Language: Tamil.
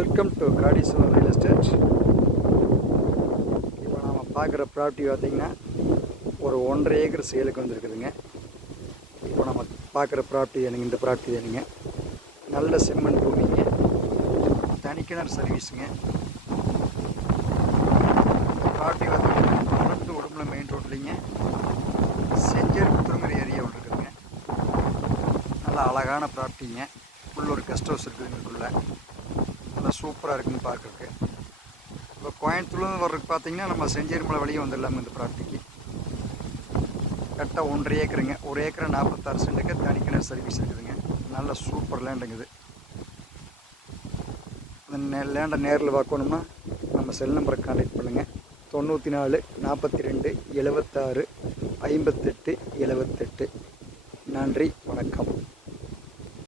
Welcome to Kadeeswarar real estate. இப்போ நம்ம பார்க்குற ப்ராப்பர்ட்டி பார்த்திங்கன்னா ஒரு 1.5 ஏக்கர் சேலுக்கு வந்துருக்குதுங்க. இப்போ நம்ம பார்க்குற ப்ராப்பர்ட்டி வேணுங்க, இந்த ப்ராப்பர்ட்டி வேணுங்க. நல்ல செம்மண் பூமிங்க, தனிக்கிணறு சர்வீஸுங்க. ப்ராப்பர்ட்டி பார்த்திங்கன்னா உடம்புல மெயின் ரோட்லிங்க, செஞ்சேரி புத்தூருங்கிற ஏரியாவில் இருக்குதுங்க. நல்லா அழகான ப்ராப்பர்ட்டிங்க. ஃபுல் ஒரு கெஸ்ட் ஹவுஸ் இருக்குதுங்களுக்குள்ள. நல்லா சூப்பராக இருக்குதுன்னு பார்க்குறதுக்கு. இப்போ கோயம்புத்தூர்லேருந்து வர்றதுக்கு பார்த்தீங்கன்னா நம்ம செஞ்சேரி மலை வழியே வந்துடலாமல் இந்த ப்ராப்பர்ட்டிக்கு. கரெக்டாக 1.5 ஏக்கருங்க. 1 ஏக்கரை 46 சென்ட்டுக்கு தனிக்கிணறு சர்வீஸ் இருக்குதுங்க. நல்ல சூப்பர் லேண்டுங்குது. அந்த லேண்டை நேரில் பார்க்கணும்னா நம்ம செல் நம்பரை கான்டாக்ட் பண்ணுங்கள். 94 42 76 58 78. நன்றி, வணக்கம்.